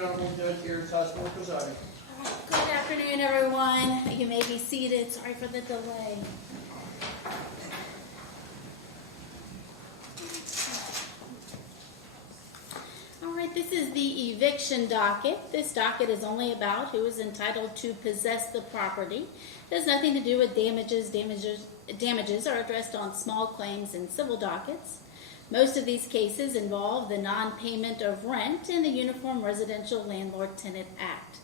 the Honorable Judge Harris Osborne presiding. Good afternoon, everyone. You may be seated. Sorry for the delay. All right, this is the eviction docket. This docket is only about who is entitled to possess the property. It has nothing to do with damages. Damages are addressed on small claims in civil dockets. Most of these cases involve the non-payment of rent in the Uniform Residential Landlord-Tenant Act.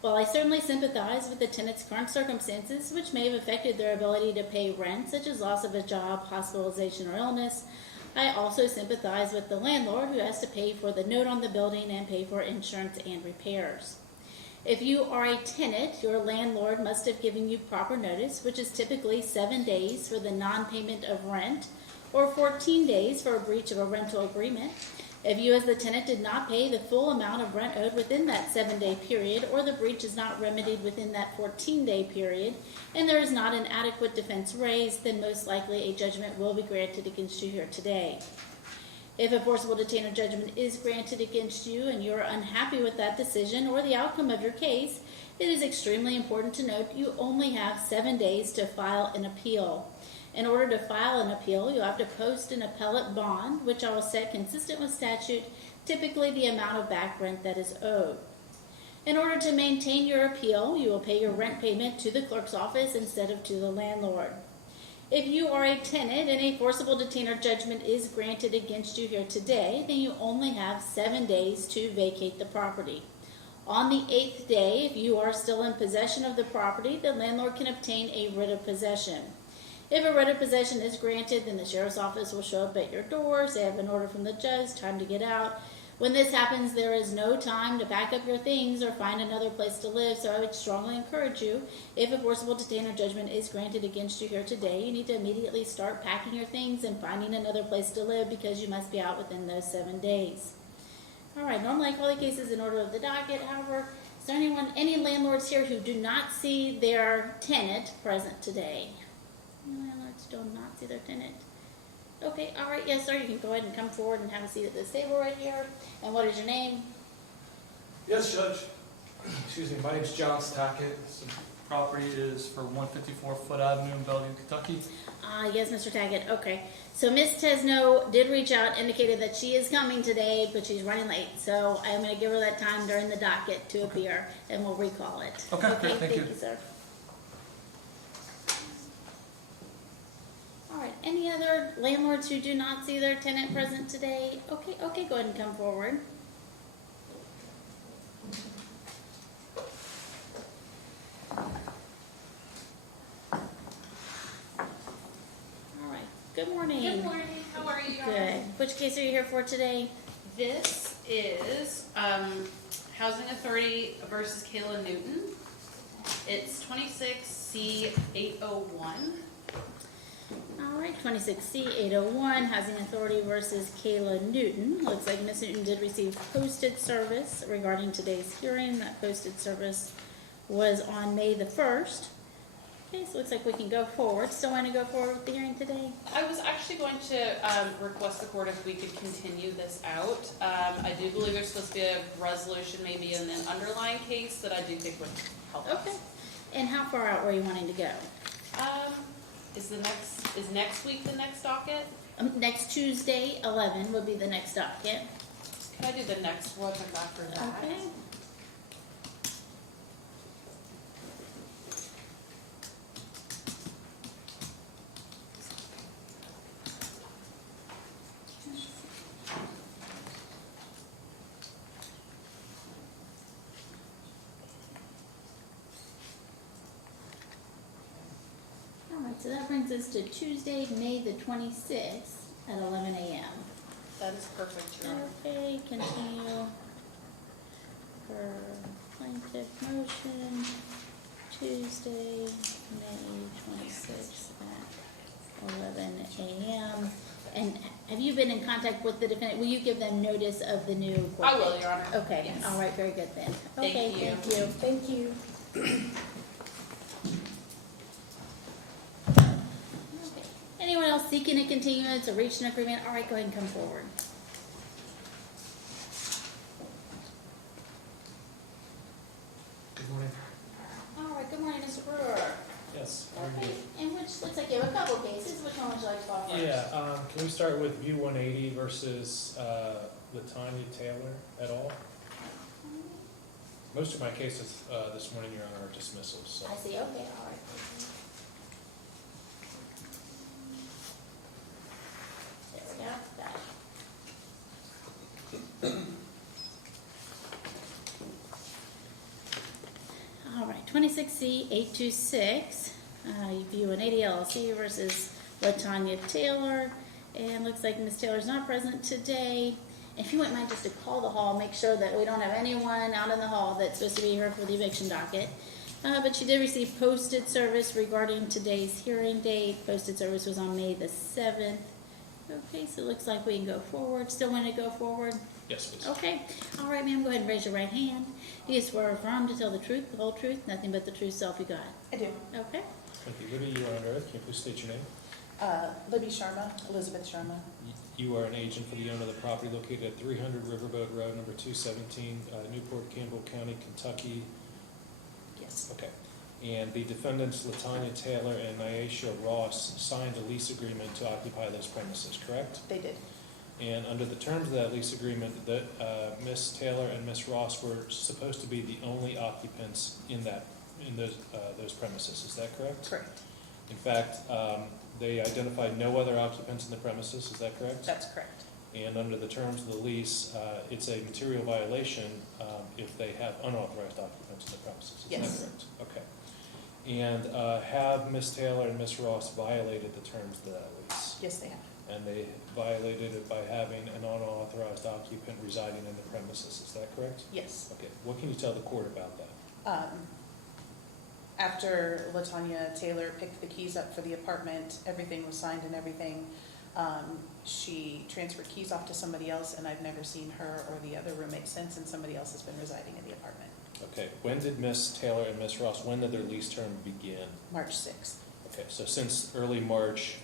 While I certainly sympathize with the tenant's current circumstances, which may have affected their ability to pay rent, such as loss of a job, hospitalization, or illness, I also sympathize with the landlord who has to pay for the note on the building and pay for insurance and repairs. If you are a tenant, your landlord must have given you proper notice, which is typically 7 days for the non-payment of rent, or 14 days for a breach of a rental agreement. If you as the tenant did not pay the full amount of rent owed within that 7-day period, or the breach is not remedied within that 14-day period, and there is not an adequate defense raised, then most likely a judgment will be granted against you here today. If a forcible detainer judgment is granted against you and you are unhappy with that decision or the outcome of your case, it is extremely important to note you only have 7 days to file an appeal. In order to file an appeal, you'll have to post an appellate bond, which I will set consistent with statute, typically the amount of back rent that is owed. In order to maintain your appeal, you will pay your rent payment to the clerk's office instead of to the landlord. If you are a tenant and a forcible detainer judgment is granted against you here today, then you only have 7 days to vacate the property. On the 8th day, if you are still in possession of the property, the landlord can obtain a writ of possession. If a writ of possession is granted, then the sheriff's office will show up at your door, say, I have an order from the judge, time to get out. When this happens, there is no time to pack up your things or find another place to live, so I would strongly encourage you, if a forcible detainer judgment is granted against you here today, you need to immediately start packing your things and finding another place to live because you must be out within those 7 days. All right, normally I call the cases in order of the docket. However, is there any landlords here who do not see their tenant present today? Landlords do not see their tenant. Okay, all right, yes, sir, you can go ahead and come forward and have a seat at this table right here. And what is your name? Yes, Judge. Excuse me, my name's John Stackett. The property is for 154 Foot Avenue in Bellevue, Kentucky. Yes, Mr. Taggett, okay. So Ms. Tesno did reach out, indicated that she is coming today, but she's running late. So I'm going to give her that time during the docket to appear, and we'll recall it. Okay, great, thank you. Thank you, sir. All right, any other landlords who do not see their tenant present today? Okay, go ahead and come forward. All right, good morning. Good morning. How are you? Good. Which case are you here for today? This is Housing Authority versus Kayla Newton. It's 26C801. All right, 26C801, Housing Authority versus Kayla Newton. Looks like Ms. Newton did receive posted service regarding today's hearing. That posted service was on May the 1st. Okay, so looks like we can go forward. Still want to go forward with the hearing today? I was actually going to request the court if we could continue this out. I do believe there's supposed to be a resolution maybe in an underlying case that I do think would help us. Okay. And how far out were you wanting to go? Is next week the next docket? Next Tuesday, 11 would be the next docket. Could I do the next one after that? Okay. So that brings us to Tuesday, May the 26th at 11 a.m. That is perfect, Your Honor. Okay, continue for plaintiff motion, Tuesday, May 26th at 11 a.m. And have you been in contact with the defendant? Will you give them notice of the new court I will, date? Your Honor. Okay, Yes. all right, very good then. Thank Okay, you. thank you. Thank you. Okay. Anyone else seeking a continuance or reach an agreement? All right, go ahead and come forward. morning. All right, good morning, Mr. Brewer. Yes. Okay, and which, looks like you have a couple cases, which one would you like to call first? Yeah, can we start with View 180 versus Latanya Taylor et al.? Most of my cases this morning, Your Honor, are dismissals, so. I see, okay, all right. There we go, got it. All right, 26C 826, View 180 LLC versus Latanya Taylor. And looks like Ms. Taylor's not present today. If you wouldn't mind just to call the hall, make sure that we don't have anyone out in the hall that's supposed to be here for the eviction docket. But she did receive posted service regarding today's hearing date. Posted service was on May the 7th. Okay, so it looks like we can go forward. Still want to go forward? Yes, please. Okay. All right, ma'am, go ahead and raise your right hand. Do you swear or affirm to tell the truth, the whole truth, nothing but the truth, self you got? I do. Okay. Thank you. Libby, you are under oath. Can you please state your name? Libby Sharma, Elizabeth Sharma. You are an agent for the owner of the property located at 300 Riverboat Road, number 217, Newport, Campbell County, Kentucky. Yes. Okay. And the defendants, Latanya Taylor and Nyasha Ross, signed a lease agreement to occupy those premises, correct? They did. And under the terms of that lease agreement, that Ms. Taylor and Ms. Ross were supposed to be the only occupants in those premises. Is that correct? Correct. In fact, they identified no other occupants in the premises. Is that correct? That's correct. And under the terms of the lease, it's a material violation if they have unauthorized occupants in the premises. Is Yes. that correct? Okay. And have Ms. Taylor and Ms. Ross violated the terms of that lease? Yes, they have. And they violated it by having an unauthorized occupant residing in the premises. Is that correct? Yes. Okay. What can you tell the court about that? After Latanya Taylor picked the keys up for the apartment, everything was signed and everything. She transferred keys off to somebody else, and I've never seen her or the other roommate since, and somebody else has been residing in the apartment. Okay. When did Ms. Taylor and Ms. Ross, when did their lease term begin? March 6th. Okay, so since early March,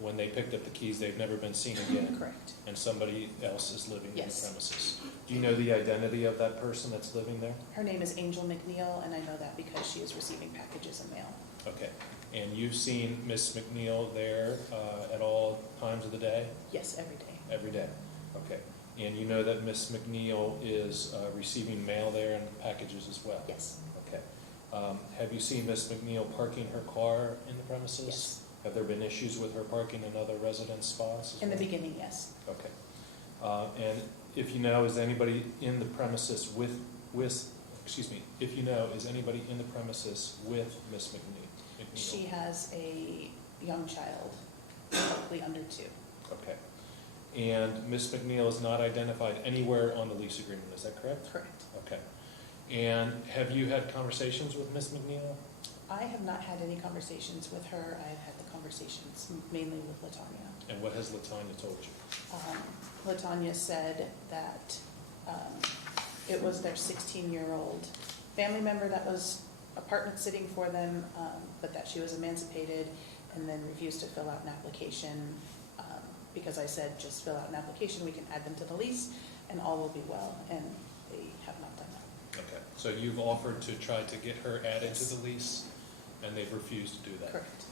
when they picked up the keys, they've never been seen again, Correct. and somebody else is living in the Yes. premises. Do you know the identity of that person that's living there? Her name is Angel McNeil, and I know that because she is receiving packages in mail. Okay, and you've seen Ms. McNeil there at all times of the day? Yes, every day. Every day? Okay, and you know that Ms. McNeil is receiving mail there and packages as well? Yes. Okay. Have you seen Ms. McNeil parking her car in the premises? Yes. Have there been issues with her parking in other residence spots as In the well? beginning, yes. Okay. And if you know, is anybody in the premises with, if you know, is anybody in the premises with Ms. McNeil? She has a young child, probably under 2. Okay. And Ms. McNeil is not identified anywhere on the lease agreement, is that correct? Correct. Okay. And have you had conversations with Ms. McNeil? I have not had any conversations with her. I have had the conversations mainly with Latanya. And what has Latanya told you? Latanya said that it was their 16-year-old family member that was apartment sitting for them, but that she was emancipated and then refused to fill out an application because I said, just fill out an application, we can add them to the lease, and all will be well, and they have not done that. Okay. So you've offered to try to get her added Yes. to the lease, and they've refused to do that? Correct.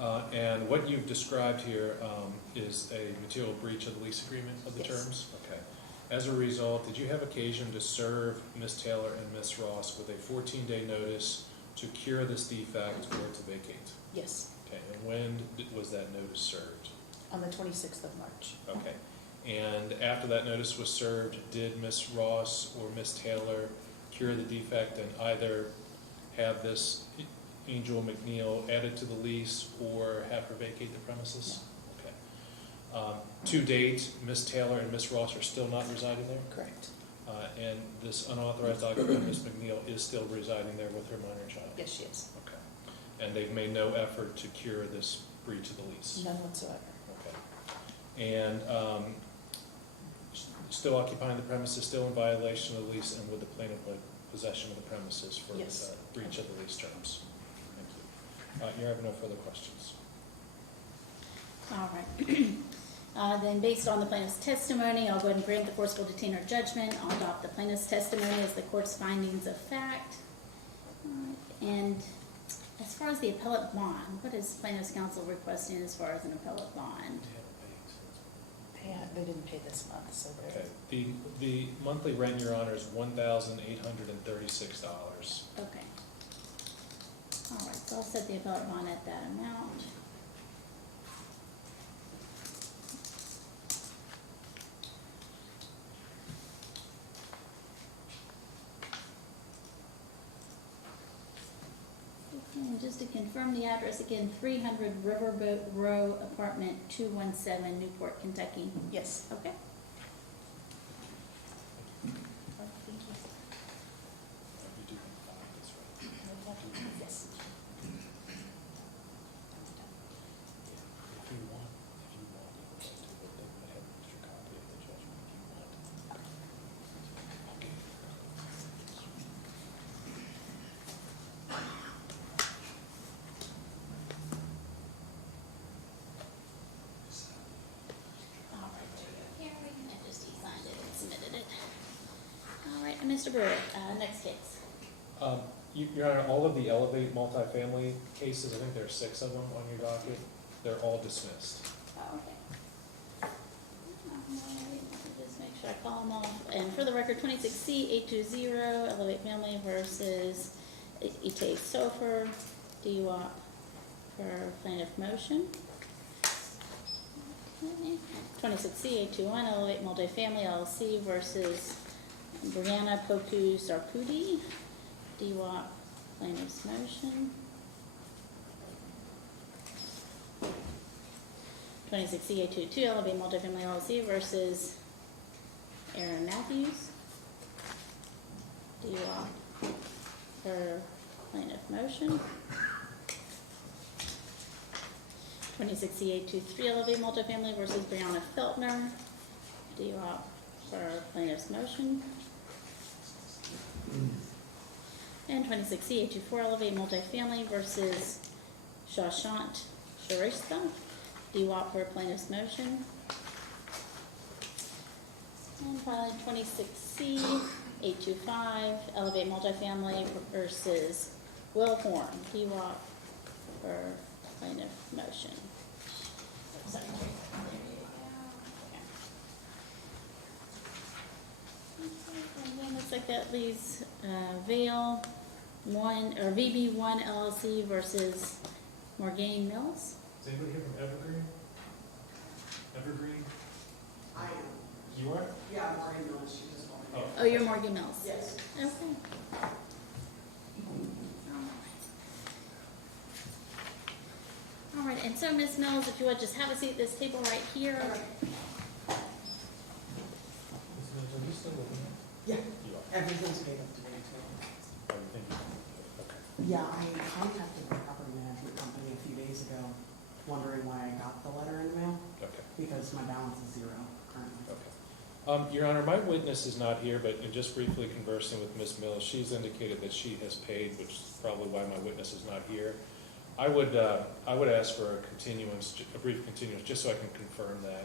Okay. And what you've described here is a material breach of the lease agreement of the Yes. terms? Okay. As a result, did you have occasion to serve Ms. Taylor and Ms. Ross with a 14-day notice to cure this defect or to vacate? Yes, Okay. And when was that notice served? on the 26th of March. Okay. And after that notice was served, did Ms. Ross or Ms. Taylor cure the defect and either have this Angel McNeil added to the lease or have her vacate the premises? Okay. To date, Ms. Taylor and Ms. Ross are still not residing there? Correct. And this unauthorized occupant, Ms. McNeil, is still residing there with her minor child? Yes, she is. Okay. And they've made no effort to cure this breach of the lease? None whatsoever. Okay. And still occupying the premises, still in violation of the lease, and with the plaintiff like possession of the premises for Yes. breach of the lease terms? Thank you. You have no further questions? All right. Then based on the plaintiff's testimony, I'll go ahead and grant the forcible detainer judgment. I'll adopt the plaintiff's testimony as the court's findings of fact. And as far as the appellate bond, what is plaintiff's counsel requesting as far as an appellate bond? They didn't pay this month, so Okay, the monthly rent, Your Honor, is $1,836. Okay. All right, so I'll set the appellate bond at that amount. And just to confirm the address again, 300 Riverboat Row, apartment 217, Newport, Kentucky. yes. Okay. You do have 5, that's right. Yes. If you want, you would like to, but they would have an extra copy of the judgment if you want. Okay. All right, there you go, Carrie. I just e-signed it and submitted it. All right, and Mr. Brewer, next case. Your Honor, all of the Elevate multifamily cases, I think there are 6 of them on your docket, they're all dismissed. Oh, okay. All right, let me just make sure I call them all. And for the record, 26C 820, Elevate Family versus Itay Sofer, DWAP for plaintiff motion. Okay. 26C 821, Elevate Multifamily LLC versus Brianna Poku Sarpudi, DWAP plaintiff's motion. 26C 822, Elevate Multifamily LLC versus Aaron Matthews, DWAP for plaintiff motion. 26C 823, Elevate Multifamily versus Brianna Feltner, DWAP for plaintiff's motion. And 26C 824, Elevate Multifamily versus Shashant Sharista, DWAP for plaintiff's motion. And finally, 26C 825, Elevate Multifamily versus Will Horn, DWAP for plaintiff motion. Sorry, there you go. Okay. And then looks like that leaves Vale VB1 LLC versus Morgaine Mills. Is anybody here from Evergreen? Evergreen? I am. You are? Yeah, Maureen Mills, she just told me. Oh, you're Morgan Mills? Yes. Okay. All right, and so Ms. Mills, if you would just have a seat at this table right here. Ms. Mills, are you still living Yeah, there? You are. everything's paid up to date too. Everything? Okay. Yeah, I contacted the property management company a few days ago, wondering why I got the letter in the mail, Okay. because my balance is 0 currently. Okay. Your Honor, my witness is not here, but in just briefly conversing with Ms. Mills, she's indicated that she has paid, which is probably why my witness is not here. I would ask for a continuance, a brief continuance, just so I can confirm that.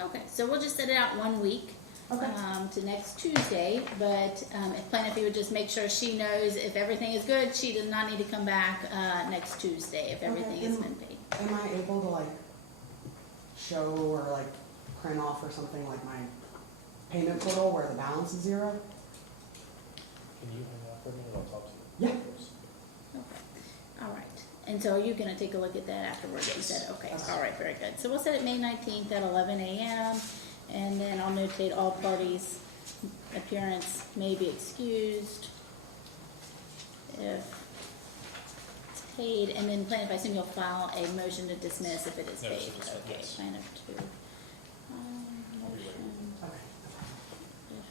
Okay, so we'll just set it out 1 week. Okay. To next Tuesday, but if plaintiff, you would just make sure she knows if everything is good, she does not need to come back next Tuesday if everything has been paid. Am I able to like show or like print off or something like my payment portal where the balance is 0? Can you hang out for a minute? I'll talk to you. Yeah. Okay, all right. And so you're gonna take a look at that afterwards, you said, okay, Yes. all right, very good. So we'll set it May 19th at 11 a.m. And then I'll notate all parties' appearance may be excused if it's paid. And then plaintiff, I assume you'll file a motion to dismiss if it is Notice paid. of dismiss, Okay, yes. plaintiff to, motion Okay. if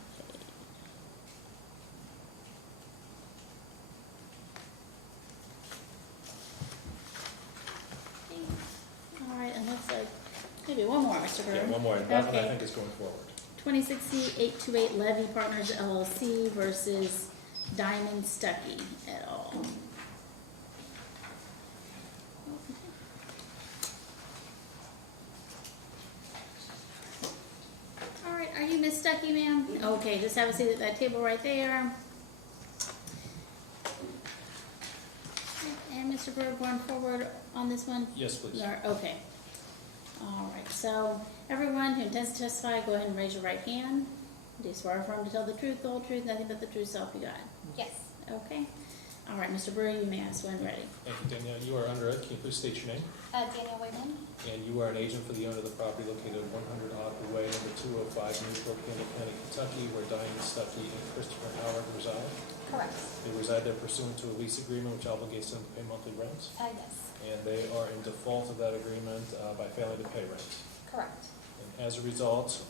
paid. All right, and looks like maybe one more, Mr. Brewer. Yeah, one more. That one I Okay. think is going forward. 26C 828 Levy Partners LLC versus Diamond Stuckey et al. All right, are you Miss Stuckey, ma'am? Okay, just have a seat at that table right there. Mr. Brewer, going forward on this one? Yes, please. You are- Okay. All right, so everyone who intends to testify, go ahead and raise your right hand. Do you swear or affirm to tell the truth, the whole truth, nothing but the truth, so help you God? Yes. Okay. All right, Mr. Brewer, you may ask when ready. Thank you, Danielle. You are under oath. Can you please state your name? Daniel Wayman? And you are an agent for the owner of the property located at 100 Aqua Way, number 205, Newport, Campbell County, Kentucky, where Diane Stuckey and Christopher Howard reside. Correct. They reside there pursuant to a lease agreement which obligates them to pay monthly rent. Yes. And they are in default of that agreement by failing to pay rent. Correct. And as a result,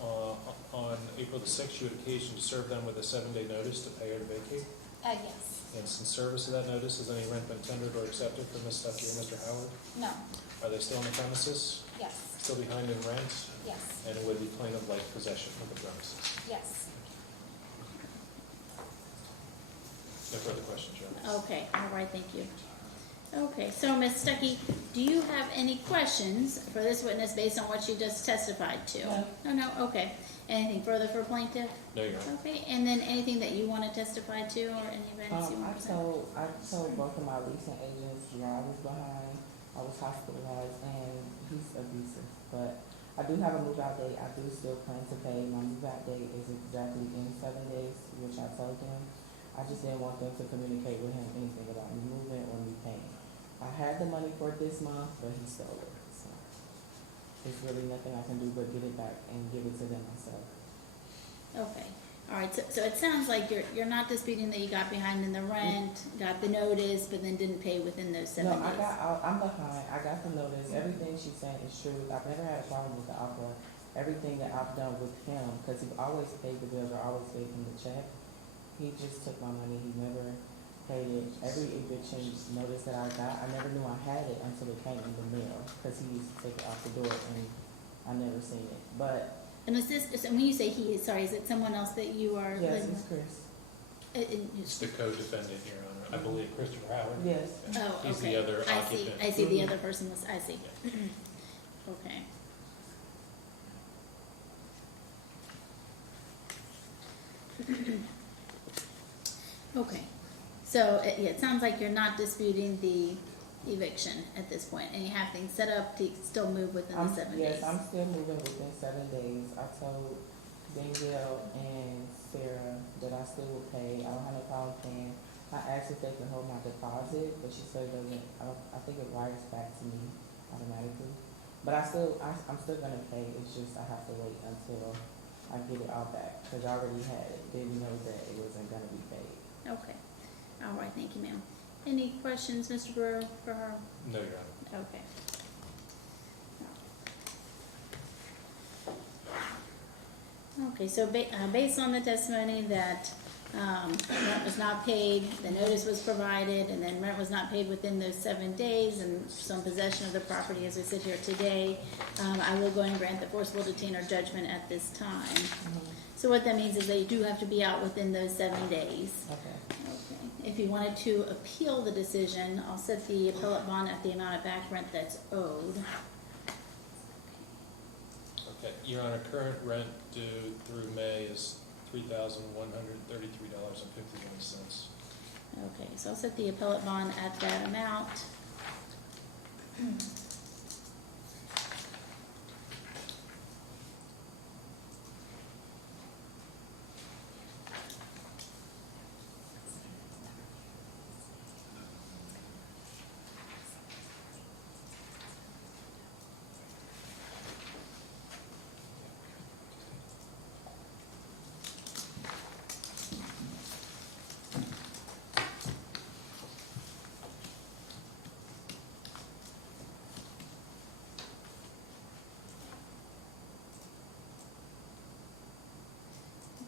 on April the 6th, you had occasion to serve them with a 7-day notice to pay or to vacate. Yes. And since service of that notice, has any rent been tendered or accepted from Ms. Stuckey or Mr. Howard? No. Are they still on the premises, Yes. still behind in rent, Yes. and would be plaintiff-like possession of the premises? Yes. No further questions, Your Honor. Okay, all right, thank you. Okay, so Ms. Stuckey, do you have any questions for this witness based on what she just testified to? No. No, okay. Anything further for plaintiff? No, Your Honor. Okay, and then anything that you want to testify to or any events you want to present? I told both of my leasing agents why I was behind. I was hospitalized and he's abusive. But I do have a move out date. I do still plan to pay. My move out date is exactly in 7 days, which I told them. I just didn't want them to communicate with him anything about me moving or me paying. I had the money for it this month, but he stole it. So there's really nothing I can do but get it back and give it to them myself. Okay, all right, so it sounds like you're not disputing that you got behind in the rent, got the notice, but then didn't pay within those 7 days? No, I'm behind. I got the notice. Everything she's saying is true. I've never had a problem with the offer. Everything that I've done with him, because he always paid the bills or always gave him the check. He just took my money. He never paid it. Every eviction notice that I got, I never knew I had it until it came in the mail, because he used to take it off the door and I never seen it. But And is this, when you say he, sorry, is it someone else that you are yes, living it's Chris. with? It's the co-defendant, Your Honor. I believe Christopher Howard. Yes. Oh, okay. He's the other I occupant. see the other person was, I see. Okay. Okay, so it sounds like you're not disputing the eviction at this point, and you have things set up to still move within the 7 days? Yes, I'm still moving within 7 days. I told Danielle and Sarah that I still will pay. I don't have no problem paying. I asked if they can hold my deposit, but she said it doesn't. I think it wires back to me automatically. But I'm still gonna pay. It's just I have to wait until I get it all back, because I already had it. Didn't know that it wasn't gonna be paid. Okay, all right, thank you, ma'am. Any questions, Mr. Brewer, for her? No, Your Honor. Okay. Okay, so based on the testimony that rent was not paid, the notice was provided, and then rent was not paid within those 7 days, and some possession of the property as we sit here today, I will go and grant the forcible detainer judgment at this time. So what that means is that you do have to be out within those 7 days. Okay. Okay. If you wanted to appeal the decision, I'll set the appellate bond at the amount of back rent that's owed. Okay, Your Honor, current rent due through May is $3,133.51. Okay, so I'll set the appellate bond at that amount.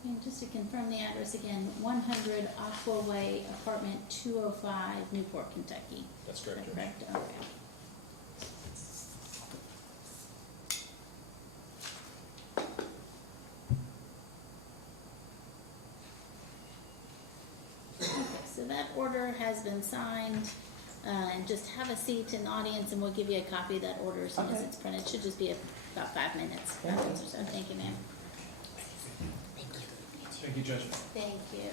And just to confirm the address again, 100 Aqua Way, apartment 205, Newport, Kentucky. That's Is correct, that Your Honor. correct? Okay. Okay, so that order has been signed, and just have a seat in the audience and we'll give you a copy of that order as soon as Okay. it's printed. Should just be about 5 minutes. Thank you. So thank you, ma'am. Thank you, Judge. Thank you.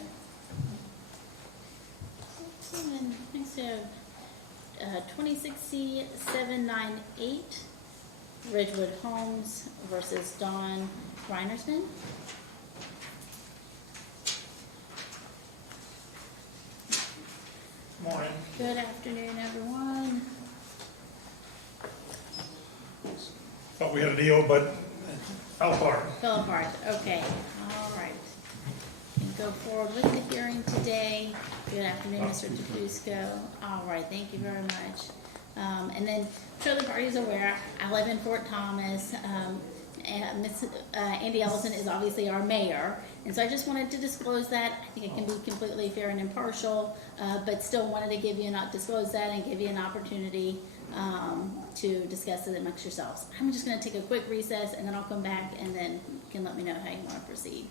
And next we have 26C798 Ridgewood Homes versus Dawn Reinersman. Morning. Good afternoon, everyone. Thought we had a deal, but fell apart. Fell apart, okay, all right. Can go forward with the hearing today. Good afternoon, Mr. DeFusco. All right, thank you very much. And then, sure the party's aware, I live in Fort Thomas. And Ms. Andy Ellison is obviously our mayor. And so I just wanted to disclose that. I think it can be completely fair and impartial, but still wanted to give you, not disclose that and give you an opportunity to discuss it amongst yourselves. I'm just gonna take a quick recess and then I'll come back and then you can let me know how you wanna proceed.